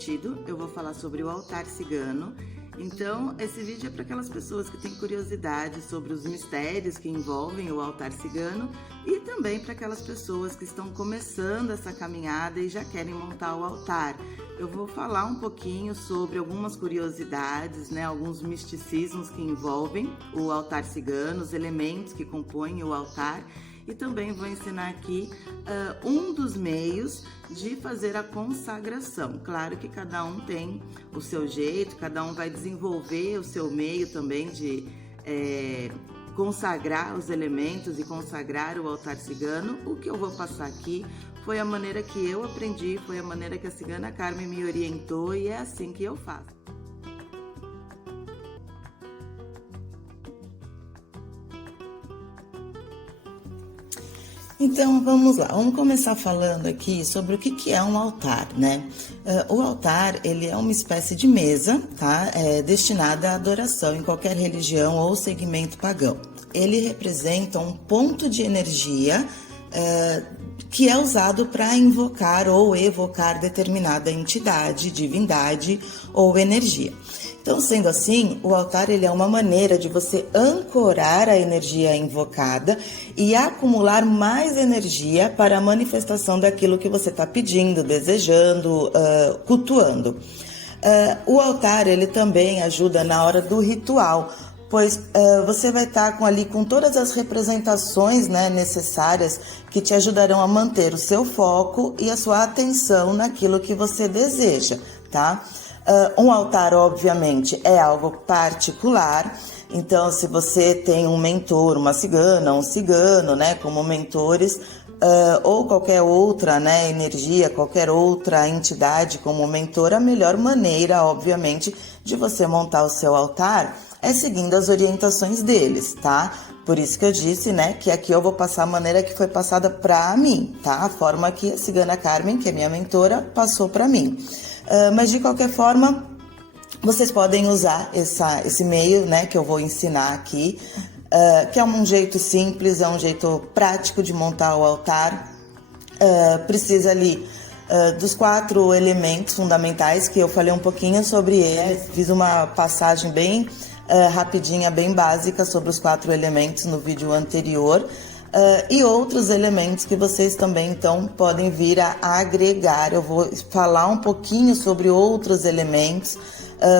prometido, eu vou falar sobre o altar cigano. Então, esse vídeo é para aquelas pessoas que têm curiosidade sobre os mistérios que envolvem o altar cigano e também para aquelas pessoas que estão começando essa caminhada e já querem montar o altar. Eu vou falar um pouquinho sobre algumas curiosidades, alguns misticismos que envolvem o altar cigano, os elementos que compõem o altar. E também vou ensinar aqui um dos meios de fazer a consagração. Claro que cada um tem o seu jeito, cada um vai desenvolver o seu meio também de consagrar os elementos e consagrar o altar cigano. O que eu vou passar aqui foi a maneira que eu aprendi, foi a maneira que a cigana Carmen me orientou e é assim que eu faço. Então, vamos lá. Vamos começar falando aqui sobre o que é um altar, né? O altar, ele é uma espécie de mesa, tá? Destinada à adoração em qualquer religião ou segmento pagão. Ele representa um ponto de energia que é usado para invocar ou evocar determinada entidade, divindade ou energia. Então, sendo assim, o altar ele é uma maneira de você ancorar a energia invocada e acumular mais energia para a manifestação daquilo que você está pedindo, desejando, cultuando. O altar ele também ajuda na hora do ritual, pois você vai estar com todas as representações necessárias que te ajudarão a manter o seu foco e a sua atenção naquilo que você deseja, tá? Um altar, obviamente, é algo particular, então se você tem um mentor, uma cigana, um cigano, como mentores, ou qualquer outra energia, qualquer outra entidade como mentor, a melhor maneira, obviamente, de você montar o seu altar é seguindo as orientações deles, tá? Por isso que eu disse, que aqui eu vou passar a maneira que foi passada para mim, tá? A forma que a cigana Carmen, que é minha mentora, passou para mim. Mas de qualquer forma, vocês podem usar esse meio, que eu vou ensinar aqui, que é um jeito simples, é um jeito prático de montar o altar. Precisa ali dos 4 elementos fundamentais que eu falei um pouquinho sobre eles, fiz uma passagem bem rapidinha, bem básica sobre os 4 elementos no vídeo anterior. E outros elementos que vocês também então podem vir a agregar. Eu vou falar um pouquinho sobre outros elementos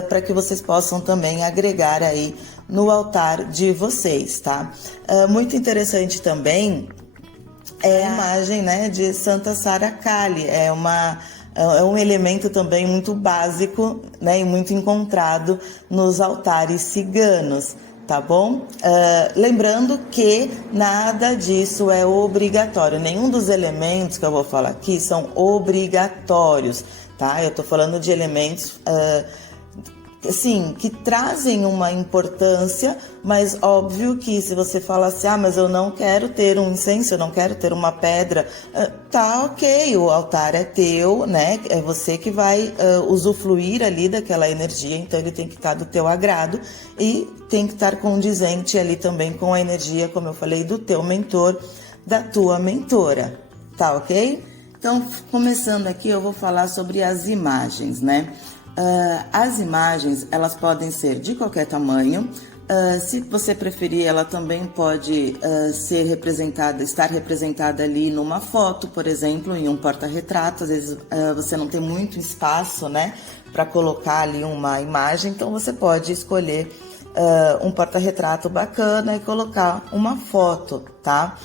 para que vocês possam também agregar aí no altar de vocês, tá? Muito interessante também é a imagem de Santa Sara Kali. É um elemento também muito básico e muito encontrado nos altares ciganos. Tá bom? Lembrando que nada disso é obrigatório. Nenhum dos elementos que eu vou falar aqui são obrigatórios, tá? Eu tô falando de elementos, assim, que trazem uma importância, mas óbvio que se você fala assim, mas eu não quero ter um incenso, eu não quero ter uma pedra, tá ok, o altar é teu, é você que vai usufruir ali daquela energia, então ele tem que estar do teu agrado e tem que estar condizente ali também com a energia, como eu falei, do teu mentor, da tua mentora, tá ok? Então, começando aqui, eu vou falar sobre as imagens, as imagens, elas podem ser de qualquer tamanho. Se você preferir, ela também pode estar representada ali numa foto, por exemplo, em um porta-retrato. Às vezes você não tem muito espaço, para colocar ali uma imagem, então você pode escolher um porta-retrato bacana e colocar uma foto, tá?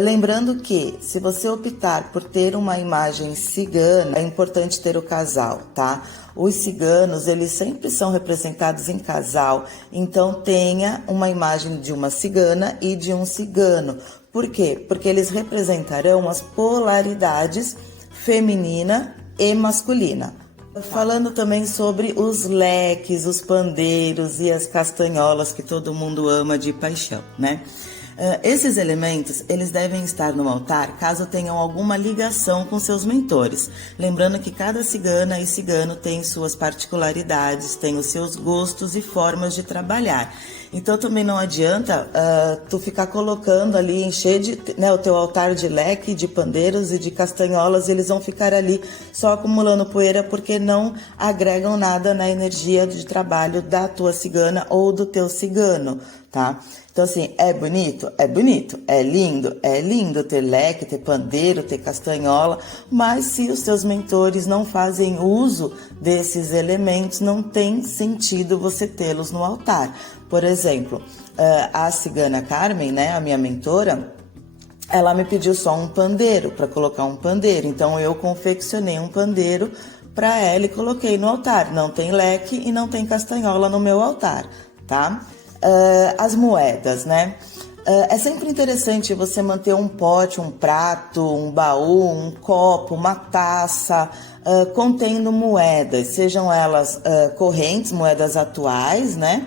Lembrando que, se você optar por ter uma imagem cigana, é importante ter o casal, tá? Os ciganos, eles sempre são representados em casal, então tenha uma imagem de uma cigana e de um cigano. Por quê? Porque eles representarão as polaridades feminina e masculina. Falando também sobre os leques, os pandeiros e as castanholas que todo mundo ama de paixão, Esses elementos, eles devem estar no altar caso tenham alguma ligação com seus mentores. Lembrando que cada cigana e cigano tem suas particularidades, tem os seus gostos e formas de trabalhar. Então também não adianta tu ficar colocando ali, encher o teu altar de leque, de pandeiros e de castanholas, eles vão ficar ali só acumulando poeira porque não agregam nada na energia de trabalho da tua cigana ou do teu cigano, tá? Então assim, é bonito? É bonito. É lindo ter leque, ter pandeiro, ter castanhola, mas se os teus mentores não fazem uso desses elementos, não tem sentido você tê-los no altar. Por exemplo, a cigana Carmen, né, a minha mentora, ela me pediu só um pandeiro, para colocar um pandeiro. Então eu confeccionei um pandeiro para ela e coloquei no altar. Não tem leque e não tem castanhola no meu altar, tá? As moedas, né? É sempre interessante você manter um pote, um prato, um baú, um copo, uma taça contendo moedas, sejam elas correntes, moedas atuais, né?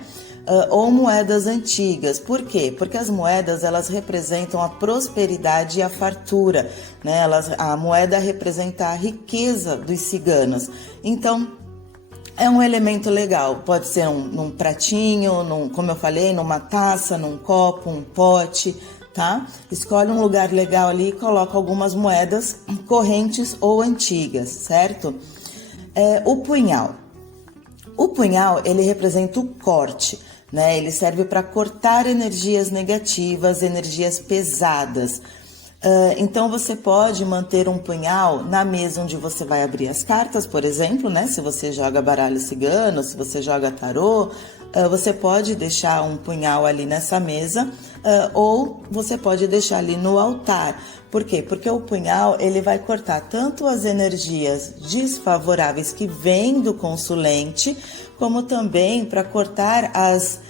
Ou moedas antigas. Por quê? Porque as moedas, elas representam a prosperidade e a fartura, né? A moeda representa a riqueza dos ciganos. Então, é um elemento legal. Pode ser num pratinho, como eu falei, numa taça, num copo, um pote, tá? Escolhe um lugar legal ali e coloca algumas moedas correntes ou antigas, certo? O punhal. O punhal, ele representa o corte, né? Ele serve para cortar energias negativas, energias pesadas. Então você pode manter um punhal na mesa onde você vai abrir as cartas, por exemplo, né? Se você joga baralho cigano, se você joga tarô, você pode deixar um punhal ali nessa mesa, ou você pode deixar ali no altar. Por quê? Porque o punhal, ele vai cortar tanto as energias desfavoráveis que vêm do consulente, como também para cortar as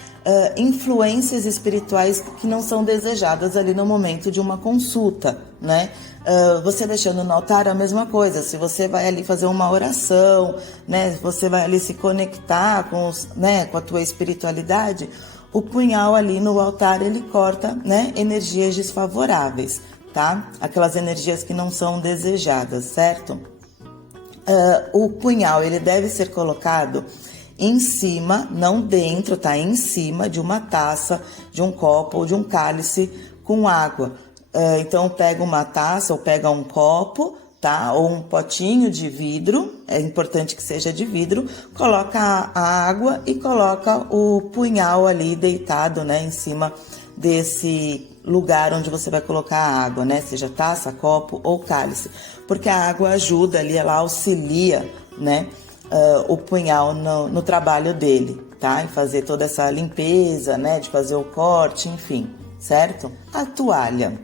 influências espirituais que não são desejadas ali no momento de uma consulta, né? Você deixando no altar a mesma coisa. Se você vai ali fazer uma oração, né? Você vai ali se conectar com a tua espiritualidade, o punhal ali no altar, ele corta, né, energias desfavoráveis, tá? Aquelas energias que não são desejadas, certo? O punhal, ele deve ser colocado em cima, não dentro, tá? Em cima de uma taça, de um copo ou de um cálice com água. Então pega uma taça ou pega um copo, tá? Ou um potinho de vidro, é importante que seja de vidro, coloca a água e coloca o punhal ali deitado, né? Em cima desse lugar onde você vai colocar a água, né? Seja taça, copo ou cálice. Porque a água ajuda ali, ela auxilia, né? O punhal no trabalho dele, tá? Em fazer toda essa limpeza, né? De fazer o corte, enfim, certo? A toalha,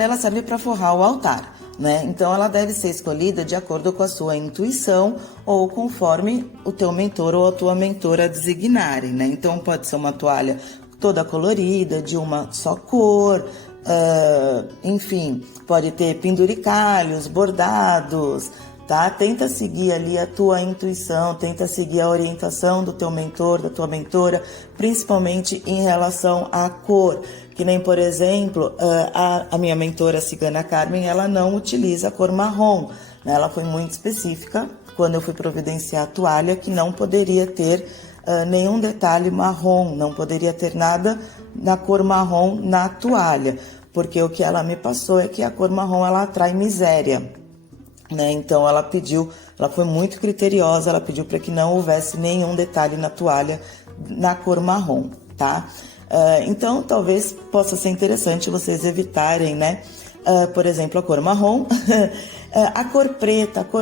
ela serve para forrar o altar, né? Então ela deve ser escolhida de acordo com a sua intuição ou conforme o teu mentor ou a tua mentora designarem, né? Então pode ser uma toalha toda colorida, de uma só cor, enfim, pode ter penduricalhos, bordados, tá? Tenta seguir ali a tua intuição, tenta seguir a orientação do teu mentor, da tua mentora, principalmente em relação à cor. Que nem, por exemplo, a minha mentora cigana Carmen, ela não utiliza a cor marrom, né? Ela foi muito específica quando eu fui providenciar a toalha, que não poderia ter nenhum detalhe marrom, não poderia ter nada na cor marrom na toalha, porque o que ela me passou é que a cor marrom, ela atrai miséria, né? Então ela foi muito criteriosa, ela pediu para que não houvesse nenhum detalhe na toalha na cor marrom, tá? Então talvez possa ser interessante vocês evitarem, né? Por exemplo, a cor marrom. A cor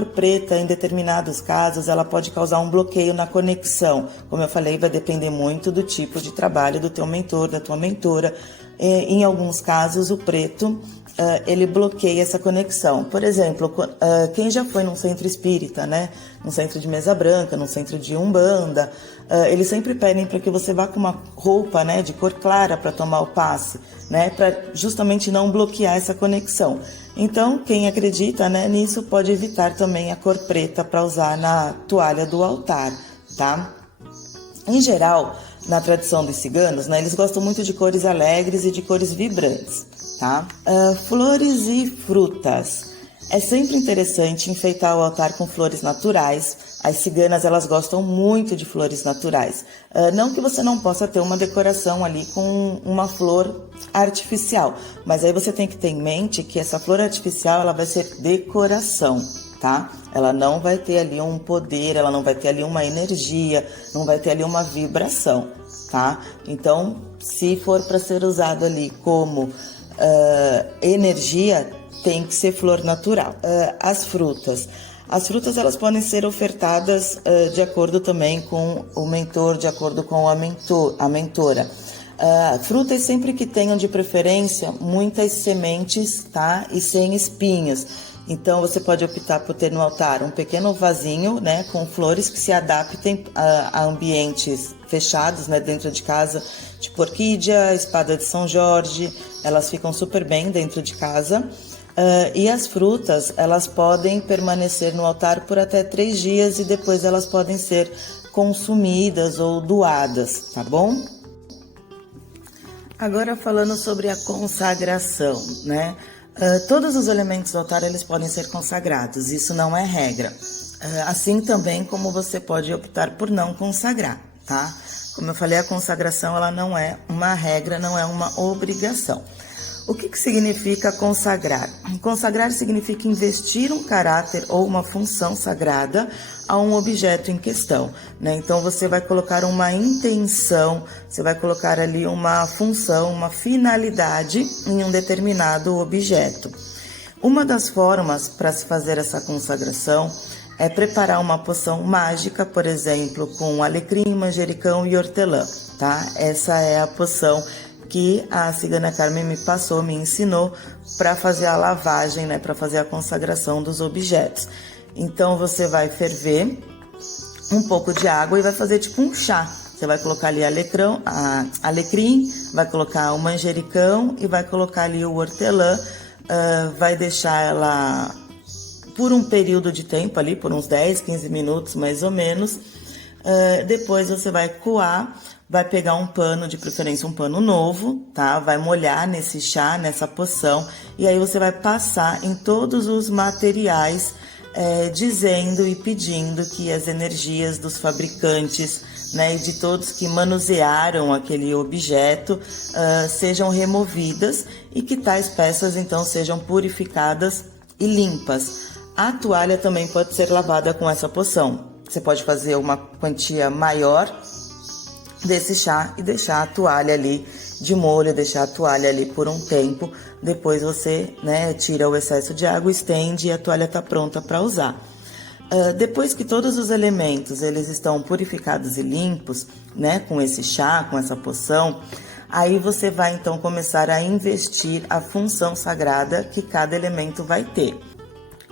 preta, em determinados casos, ela pode causar um bloqueio na conexão. Como eu falei, vai depender muito do tipo de trabalho do teu mentor, da tua mentora. Em alguns casos, o preto, ele bloqueia essa conexão. Por exemplo, quem já foi num centro espírita, né? Num centro de mesa branca, num centro de umbanda, eles sempre pedem para que você vá com uma roupa, né, de cor clara para tomar o passe, né? Para justamente não bloquear essa conexão. Então, quem acredita, né, nisso pode evitar também a cor preta para usar na toalha do altar, tá? Em geral, na tradição dos ciganos, né, eles gostam muito de cores alegres e de cores vibrantes, tá? Flores e frutas. É sempre interessante enfeitar o altar com flores naturais. As ciganas, elas gostam muito de flores naturais. Não que você não possa ter uma decoração ali com uma flor artificial, mas aí você tem que ter em mente que essa flor artificial, ela vai ser decoração, tá? Ela não vai ter ali um poder, ela não vai ter ali uma energia, não vai ter ali uma vibração, tá? Então, se for para ser usado ali como energia, tem que ser flor natural. As frutas. As frutas, elas podem ser ofertadas de acordo também com o mentor, de acordo com a mentora. Frutas sempre que tenham de preferência muitas sementes, tá? E sem espinhos. Então você pode optar por ter no altar um pequeno vasinho, né, com flores que se adaptem a ambientes fechados, né, dentro de casa, tipo orquídea, espada de São Jorge, elas ficam super bem dentro de casa. E as frutas, elas podem permanecer no altar por até 3 dias e depois elas podem ser consumidas ou doadas, tá bom? Agora falando sobre a consagração, né? Todos os elementos do altar, eles podem ser consagrados, isso não é regra. Assim também como você pode optar por não consagrar, tá? Como eu falei, a consagração, ela não é uma regra, não é uma obrigação. O que significa consagrar? Consagrar significa investir um caráter ou uma função sagrada a um objeto em questão, né? Então você vai colocar uma intenção, você vai colocar ali uma função, uma finalidade em um determinado objeto. Uma das formas para se fazer essa consagração é preparar uma poção mágica, por exemplo, com alecrim, manjericão e hortelã, tá? Essa é a poção que a cigana Carmen me ensinou para fazer a lavagem, né, para fazer a consagração dos objetos. Então você vai ferver um pouco de água e vai fazer tipo um chá. Você vai colocar ali alecrim, vai colocar o manjericão e vai colocar ali o hortelã, vai deixar ela por um período de tempo ali, por uns 10, 15 minutos mais ou menos. Depois você vai coar, vai pegar um pano, de preferência um pano novo, tá? Vai molhar nesse chá, nessa poção, e aí você vai passar em todos os materiais, dizendo e pedindo que as energias dos fabricantes, né, e de todos que manusearam aquele objeto sejam removidas e que tais peças então sejam purificadas e limpas. A toalha também pode ser lavada com essa poção. Você pode fazer uma quantia maior desse chá e deixar a toalha ali de molho, deixar a toalha ali por um tempo. Depois você, né, tira o excesso de água, estende e a toalha está pronta para usar. Depois que todos os elementos eles estão purificados e limpos, né, com esse chá, com essa poção, aí você vai então começar a investir a função sagrada que cada elemento vai ter.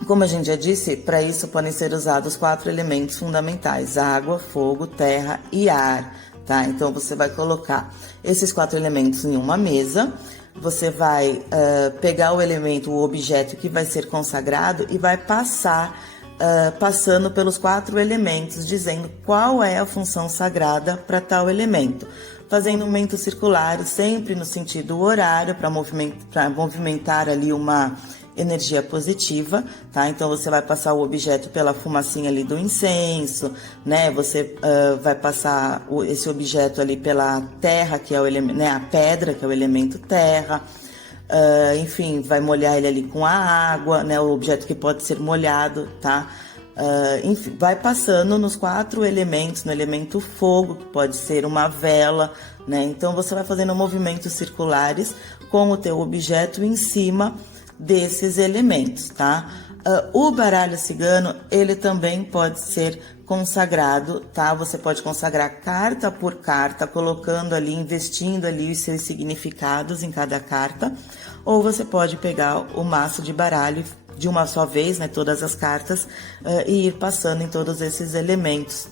Como a gente já disse, para isso podem ser usados 4 elementos fundamentais: água, fogo, terra e ar, tá? Então você vai colocar esses 4 elementos em uma mesa, você vai pegar o elemento, o objeto que vai ser consagrado e vai passando pelos 4 elementos, dizendo qual é a função sagrada para tal elemento. Fazendo um movimento circular, sempre no sentido horário, para movimentar ali uma energia positiva, tá? Então você vai passar o objeto pela fumacinha ali do incenso, né? Você vai passar esse objeto ali pela terra, que é o elemento, né? A pedra, que é o elemento terra. Enfim, vai molhar ele ali com a água, né? O objeto que pode ser molhado, tá? Enfim, vai passando nos 4 elementos, no elemento fogo, que pode ser uma vela, né? Então você vai fazendo movimentos circulares com o teu objeto em cima desses elementos, tá? O baralho cigano, ele também pode ser consagrado, tá? Você pode consagrar carta por carta, colocando ali, investindo ali os seus significados em cada carta, ou você pode pegar o maço de baralho de uma só vez, né? Todas as cartas, e ir passando em todos esses elementos,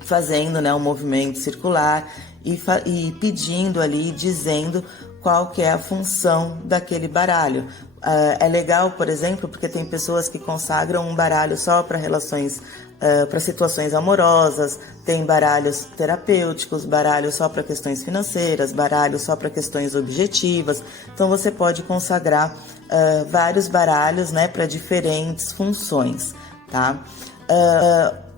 fazendo, né, um movimento circular e pedindo ali, dizendo qual que é a função daquele baralho. É legal, por exemplo, porque tem pessoas que consagram um baralho só para relações, para situações amorosas, tem baralhos terapêuticos, baralhos só para questões financeiras, baralhos só para questões objetivas. Então você pode consagrar vários baralhos, né, para diferentes funções, tá?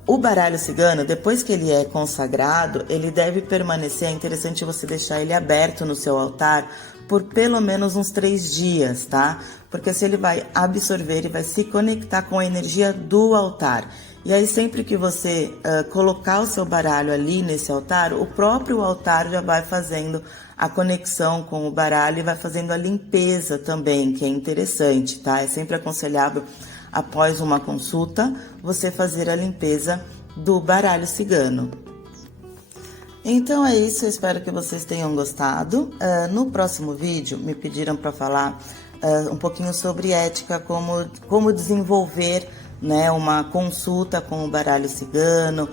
O baralho cigano, depois que ele é consagrado, ele deve permanecer, é interessante você deixar ele aberto no seu altar por pelo menos uns 3 dias, tá? Porque assim ele vai absorver e vai se conectar com a energia do altar. E aí sempre que você colocar o seu baralho ali nesse altar, o próprio altar já vai fazendo a conexão com o baralho e vai fazendo a limpeza também, que é interessante, tá? É sempre aconselhável, após uma consulta, você fazer a limpeza do baralho cigano. Então é isso, eu espero que vocês tenham gostado. No próximo vídeo, me pediram para falar um pouquinho sobre ética, como desenvolver, né, uma consulta com o baralho cigano,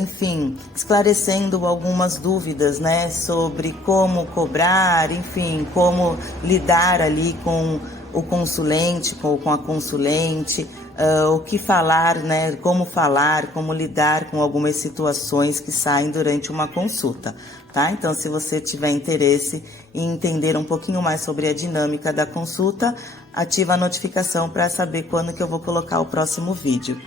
enfim, esclarecendo algumas dúvidas, né, sobre como cobrar, enfim, como lidar ali com o consulente, com a consulente, o que falar, né, como lidar com algumas situações que saem durante uma consulta, tá? Então, se você tiver interesse em entender um pouquinho mais sobre a dinâmica da consulta, ativa a notificação para saber quando que eu vou colocar o próximo vídeo.